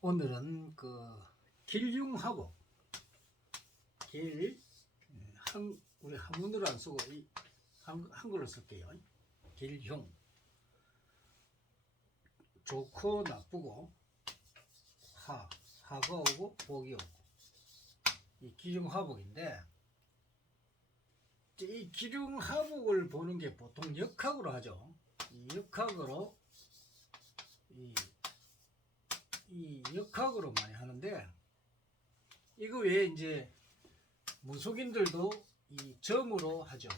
오늘은 길흉화복 우리 한문으로 안 쓰고 한글로 쓸게요. 길흉, 좋고 나쁘고 화가 오고 복이 오고 이 길흉화복인데, 이 길흉화복을 보는 게 보통 역학으로 하죠. 이 역학으로 이 역학으로 많이 하는데, 이거 외에 이제 무속인들도 이 점으로 하죠.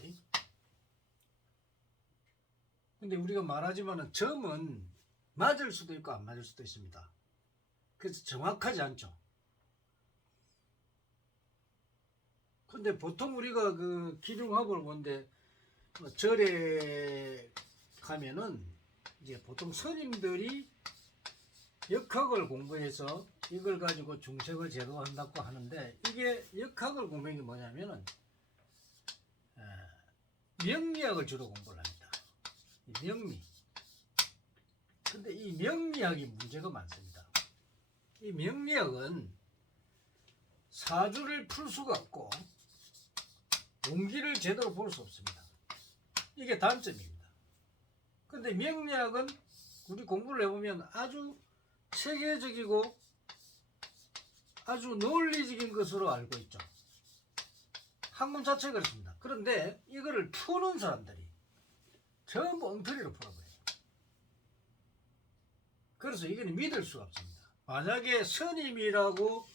근데 우리가 말하지만은 점은 맞을 수도 있고 안 맞을 수도 있습니다. 그래서 정확하지 않죠. 근데 보통 우리가 길흉화복을 보는데, 절에 가면은 이제 보통 스님들이 역학을 공부해서 이걸 가지고 중책을 제도한다고 하는데, 이게 역학을 공부한 게 뭐냐면은 명리학을 주로 공부를 합니다. 이 명리. 근데 이 명리학이 문제가 많습니다. 이 명리학은 사주를 풀 수가 없고 운기를 제대로 볼 수 없습니다. 이게 단점입니다. 근데 명리학은 우리 공부를 해보면 아주 체계적이고 아주 논리적인 것으로 알고 있죠. 학문 자체가 그렇습니다. 그런데 이거를 푸는 사람들이 전부 엉터리로 풀어버려요. 그래서 이거는 믿을 수가 없습니다. 만약에 스님이라고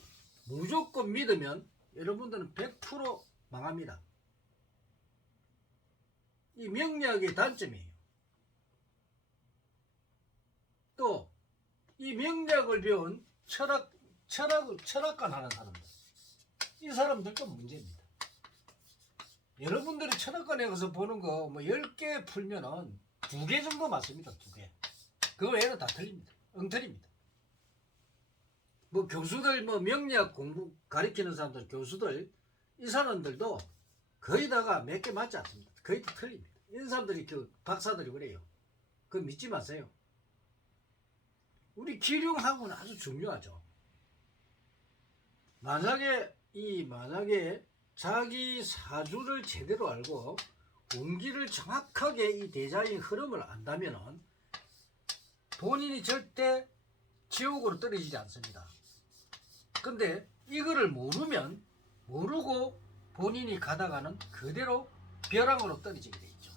무조건 믿으면 여러분들은 100% 망합니다. 이 명리학의 단점이에요. 또 이 명리학을 배운 철학관 하는 사람들, 이 사람들도 문제입니다. 여러분들이 철학관에 가서 보는 거 10개 풀면은 2개 정도 맞습니다. 2개. 그 외에는 다 틀립니다. 엉터리입니다. 교수들, 명리학 공부 가르치는 사람들, 교수들, 이 사람들도 거의 다가 몇 개 맞지 않습니다. 거의 다 틀립니다. 이런 사람들이, 박사들이 그래요. 그거 믿지 마세요. 우리 길흉학은 아주 중요하죠. 만약에 자기 사주를 제대로 알고 운기를 정확하게 이 대자의 흐름을 안다면은 본인이 절대 지옥으로 떨어지지 않습니다. 근데 이거를 모르고 본인이 가다가는 그대로 벼랑으로 떨어지게 돼 있죠.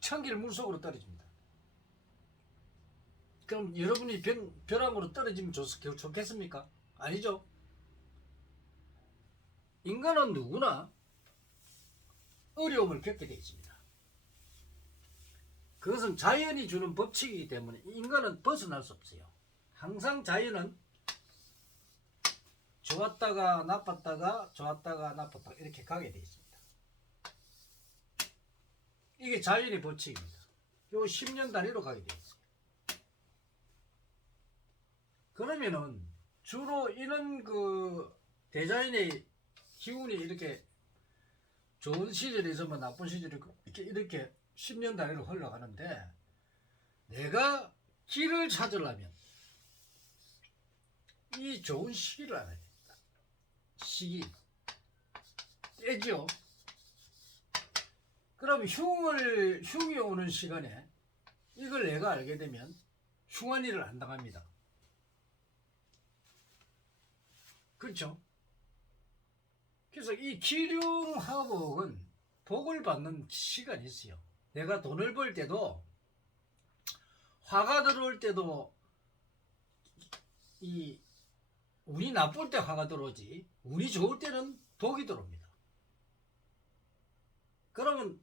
천길 물속으로 떨어집니다. 그럼 여러분이 벼랑으로 떨어지면 좋겠습니까? 아니죠. 인간은 누구나 어려움을 겪게 되어 있습니다. 그것은 자연이 주는 법칙이기 때문에 인간은 벗어날 수 없어요. 항상 자연은 좋았다가 나빴다가 이렇게 가게 되어 있습니다. 이게 자연의 법칙입니다. 요 10년 단위로 가게 되어 있어요. 그러면은 주로 이런 대자연의 기운이 이렇게 좋은 시절이 있으면 나쁜 시절이 이렇게 10년 단위로 흘러가는데, 내가 길을 찾으려면 이 좋은 시기를 알아야 됩니다. 때죠. 그럼 흉이 오는 시간에 이걸 내가 알게 되면 흉한 일을 안 당합니다. 그렇죠? 그래서 이 길흉화복은 복을 받는 시간이 있어요. 내가 돈을 벌 때도, 화가 들어올 때도, 이 운이 나쁠 때 화가 들어오지, 운이 좋을 때는 복이 들어옵니다. 그러면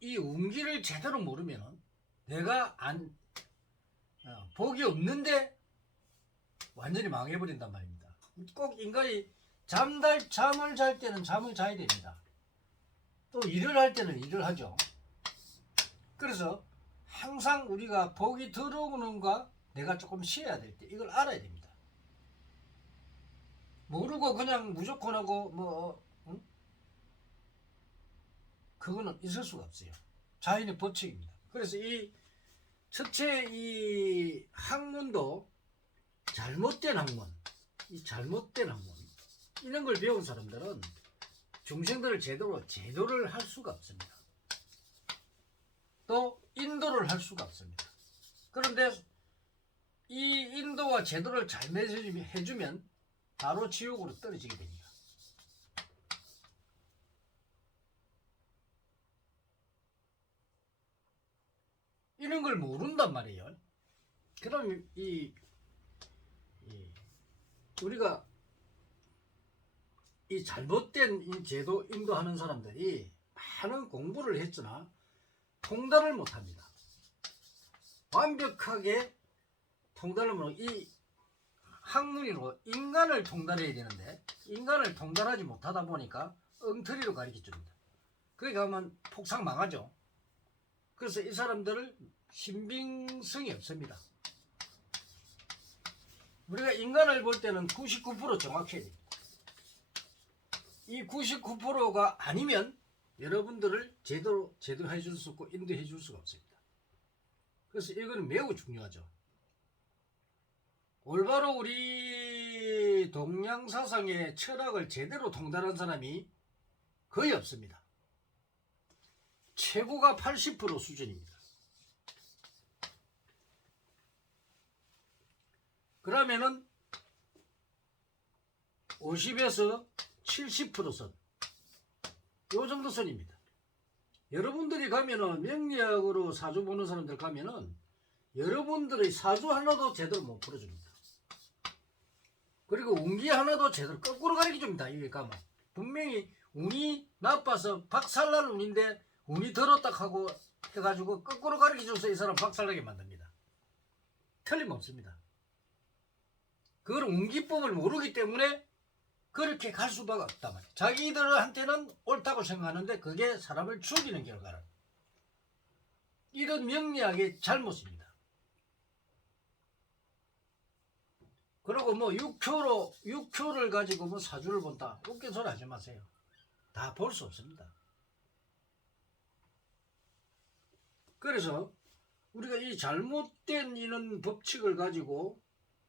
이 운기를 제대로 모르면 내가 복이 없는데 완전히 망해버린단 말입니다. 꼭 인간이 잠을 잘 때는 잠을 자야 됩니다. 또 일을 할 때는 일을 하죠. 그래서 항상 우리가 복이 들어오는가 내가 조금 쉬어야 될 때 이걸 알아야 됩니다. 모르고 그냥 무조건 하고 그거는 있을 수가 없어요. 자연의 법칙입니다. 그래서 이 첫째 이 학문도 잘못된 학문, 이 잘못된 학문 이런 걸 배운 사람들은 중생들을 제도를 할 수가 없습니다. 또 인도를 할 수가 없습니다. 그런데 이 인도와 제도를 잘 해주면 바로 지옥으로 떨어지게 됩니다. 이런 걸 모른단 말이에요. 그럼 우리가 이 잘못된 이 제도 인도하는 사람들이 많은 공부를 했으나 통달을 못합니다. 완벽하게 통달을 못하고 이 학문으로 인간을 통달해야 되는데 인간을 통달하지 못하다 보니까 엉터리로 가르쳐줍니다. 거기 가면 폭삭 망하죠. 그래서 이 사람들을 신빙성이 없습니다. 우리가 인간을 볼 때는 99% 정확해야 됩니다. 이 99%가 아니면 여러분들을 제대로 해줄 수 없고 인도해 줄 수가 없습니다. 그래서 이거는 매우 중요하죠. 올바로 우리 동양사상의 철학을 제대로 통달한 사람이 거의 없습니다. 최고가 80% 수준입니다. 그러면은 50에서 70% 선, 요 정도 선입니다. 여러분들이 가면은 명리학으로 사주 보는 사람들 가면은 여러분들의 사주 하나도 제대로 못 풀어줍니다. 그리고 운기 하나도 제대로 거꾸로 가르쳐줍니다. 이게 가면 분명히 운이 나빠서 박살날 운인데 운이 들었다 하고 해가지고 거꾸로 가르쳐줘서 이 사람 박살나게 만듭니다. 틀림없습니다. 그걸 운기법을 모르기 때문에 그렇게 갈 수밖에 없단 말이에요. 자기들한테는 옳다고 생각하는데 그게 사람을 죽이는 결과라. 이런 명리학의 잘못입니다. 그리고 뭐 6효를 가지고 뭐 사주를 본다. 웃긴 소리 하지 마세요. 다 볼 수 없습니다. 그래서 우리가 이 잘못된 이런 법칙을 가지고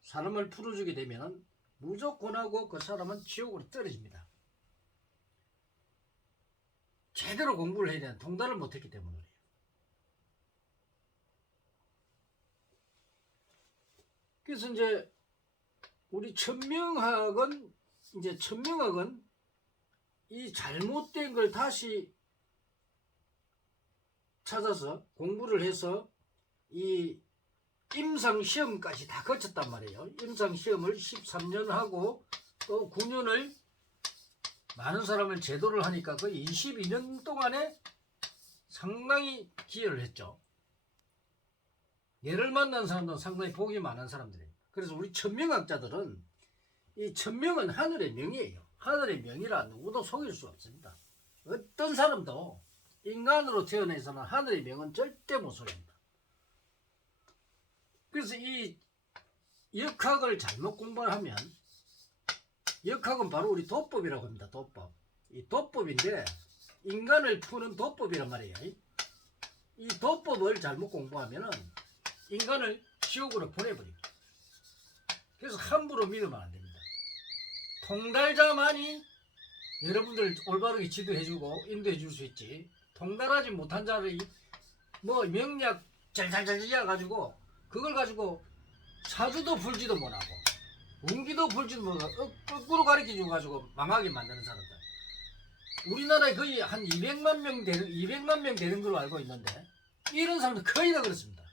사람을 풀어주게 되면 무조건 하고 그 사람은 지옥으로 떨어집니다. 제대로 공부를 해야 되는 통달을 못했기 때문에 그래요. 그래서 이제 우리 천명학은 이 잘못된 걸 다시 찾아서 공부를 해서 이 임상시험까지 다 거쳤단 말이에요. 임상시험을 13년 하고 또 9년을 많은 사람을 제도를 하니까 거의 22년 동안에 상당히 기여를 했죠. 얘를 만난 사람들은 상당히 복이 많은 사람들이에요. 그래서 우리 천명학자들은 이 천명은 하늘의 명이에요. 하늘의 명이라 누구도 속일 수 없습니다. 어떤 사람도 인간으로 태어나서는 하늘의 명은 절대 못 속입니다. 그래서 이 역학을 잘못 공부를 하면 역학은 바로 우리 도법이라고 합니다. 도법. 이 도법인데 인간을 푸는 도법이란 말이에요. 이 도법을 잘못 공부하면은 인간을 지옥으로 보내버립니다. 그래서 함부로 믿으면 안 됩니다. 통달자만이 여러분들 올바르게 지도해주고 인도해줄 수 있지, 통달하지 못한 자를 뭐 명략 잘잘잘 지어가지고 그걸 가지고 사주도 풀지도 못하고 운기도 풀지도 못하고 거꾸로 가르쳐줘가지고 망하게 만드는 사람들, 우리나라에 거의 한 200만 명 되는 걸로 알고 있는데 이런 사람들 거의 다 그렇습니다.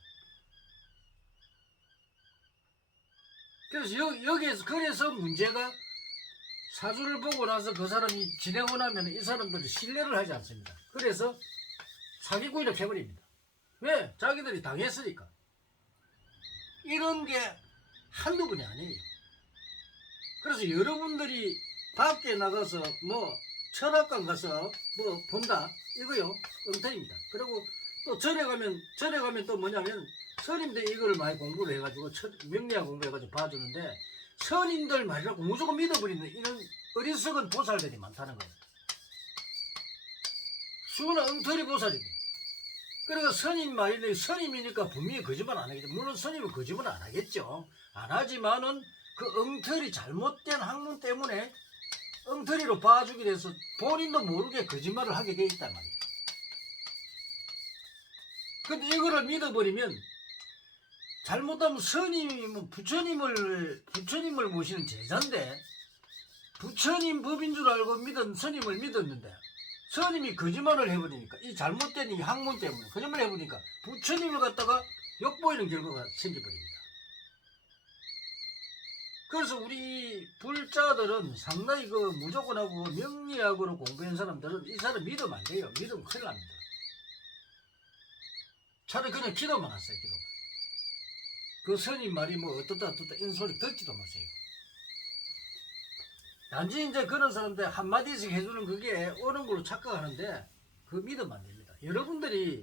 그래서 여기에서 그래서 문제가, 사주를 보고 나서 그 사람이 지내고 나면 이 사람들이 신뢰를 하지 않습니다. 그래서 사기꾼이라 해버립니다. 왜? 자기들이 당했으니까. 이런 게 한두 번이 아니에요. 그래서 여러분들이 밖에 나가서 뭐 철학관 가서 뭐 본다, 이거요 엉터리입니다. 그리고 또 절에 가면 또 뭐냐면 스님들 이거를 많이 공부를 해가지고 명리학 공부해가지고 봐주는데 스님들 말이라고 무조건 믿어버리는 이런 어리석은 보살들이 많다는 거예요. 수는 엉터리 보살입니다. 그러니까 스님 말이니 스님이니까 분명히 거짓말 안 하겠죠. 물론 스님은 거짓말 안 하겠죠. 안 하지만은 그 엉터리 잘못된 학문 때문에 엉터리로 봐주게 돼서 본인도 모르게 거짓말을 하게 돼 있단 말이야. 근데 이거를 믿어버리면 잘못하면 스님이 부처님을 모시는 제자인데 부처님 법인 줄 알고 스님을 믿었는데 스님이 거짓말을 해버리니까 이 잘못된 이 학문 때문에 거짓말을 해버리니까 부처님을 갖다가 욕보이는 결과가 생겨버립니다. 그래서 우리 불자들은 상당히 그 무조건하고 명리학으로 공부한 사람들은 이 사람 믿으면 안 돼요. 믿으면 큰일 납니다. 차라리 그냥 기도만 하세요. 기도만. 그 스님 말이 뭐 어떻다 이런 소리 듣지도 마세요. 단지 이제 그런 사람들 한마디씩 해주는 그게 옳은 걸로 착각하는데 그거 믿으면 안 됩니다. 여러분들이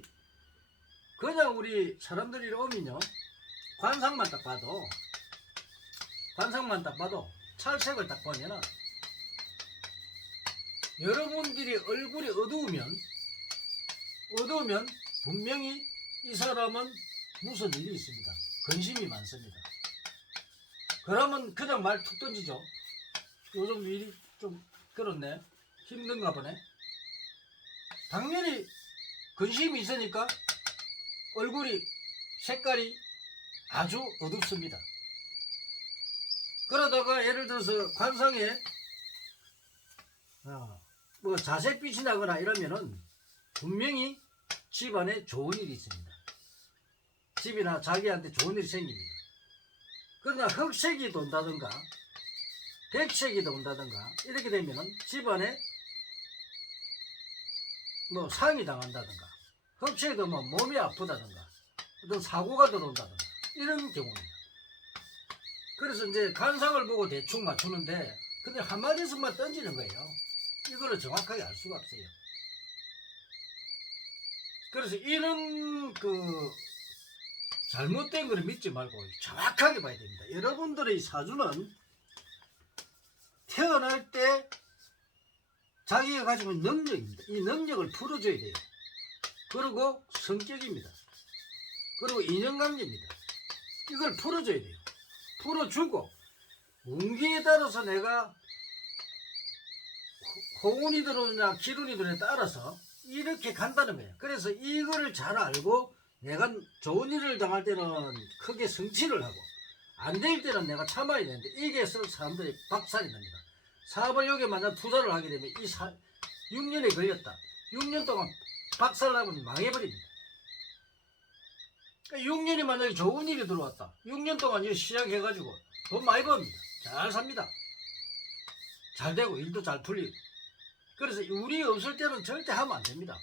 그냥 우리 사람들이 오면요 관상만 딱 봐도 찰색을 딱 보면은 여러분들이 얼굴이 어두우면 분명히 이 사람은 무슨 일이 있습니다. 근심이 많습니다. 그러면 그냥 말 툭 던지죠. 요즘 일이 좀 그렇네. 힘든가 보네. 당연히 근심이 있으니까 얼굴이 색깔이 아주 어둡습니다. 그러다가 예를 들어서 관상에 뭐 자색빛이 나거나 이러면은 분명히 집안에 좋은 일이 있습니다. 집이나 자기한테 좋은 일이 생깁니다. 그러나 흑색이 돈다든가 백색이 돈다든가 이렇게 되면은 집안에 뭐 상이 당한다든가 흑색도 뭐 몸이 아프다든가 어떤 사고가 들어온다든가 이런 경우입니다. 그래서 이제 관상을 보고 대충 맞추는데 근데 한마디씩만 던지는 거예요. 이거를 정확하게 알 수가 없어요. 그래서 이런 잘못된 거를 믿지 말고 정확하게 봐야 됩니다. 여러분들의 사주는 태어날 때 자기가 가지고 있는 능력입니다. 이 능력을 풀어줘야 돼요. 그리고 성격입니다. 그리고 인연관계입니다. 이걸 풀어줘야 돼요. 풀어주고 운기에 따라서 내가 호운이 들어오느냐 기운이 들어오느냐에 따라서 이렇게 간다는 거예요. 그래서 이거를 잘 알고 내가 좋은 일을 당할 때는 크게 성취를 하고 안 될 때는 내가 참아야 되는데 이게 사람들이 박살이 납니다. 사업을 여기 만약 투자를 하게 되면 6년에 걸렸다. 6년 동안 박살나면 망해버립니다. 그러니까 6년이 만약에 좋은 일이 들어왔다. 6년 동안 이거 시작해가지고 돈 많이 법니다. 잘 삽니다. 잘 되고 일도 잘 풀리고. 그래서 운이 없을 때는 절대 하면 안 됩니다.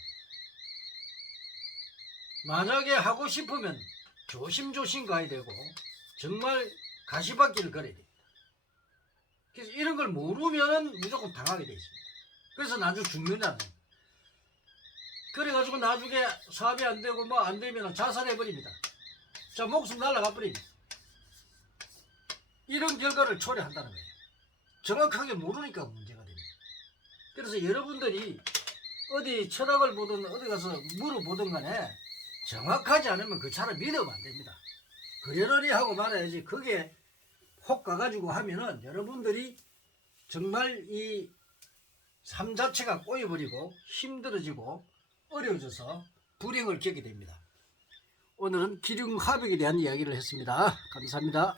만약에 하고 싶으면 조심조심 가야 되고 정말 가시밭길을 걸어야 됩니다. 그래서 이런 걸 모르면 무조건 당하게 되어 있습니다. 그래서 나중에 죽는다는 거예요. 그래가지고 나중에 사업이 안 되고 뭐 안 되면 자살해버립니다. 자, 목숨 날아가 버립니다. 이런 결과를 초래한다는 거예요. 정확하게 모르니까 문제가 됩니다. 그래서 여러분들이 어디 철학을 보든 어디 가서 물어보든 간에 정확하지 않으면 그 차를 믿으면 안 됩니다. 그러려니 하고 말아야지. 그게 혹 가가지고 하면은 여러분들이 정말 이 삶 자체가 꼬여버리고 힘들어지고 어려워져서 불행을 겪게 됩니다. 오늘은 기륭합역에 대한 이야기를 했습니다. 감사합니다.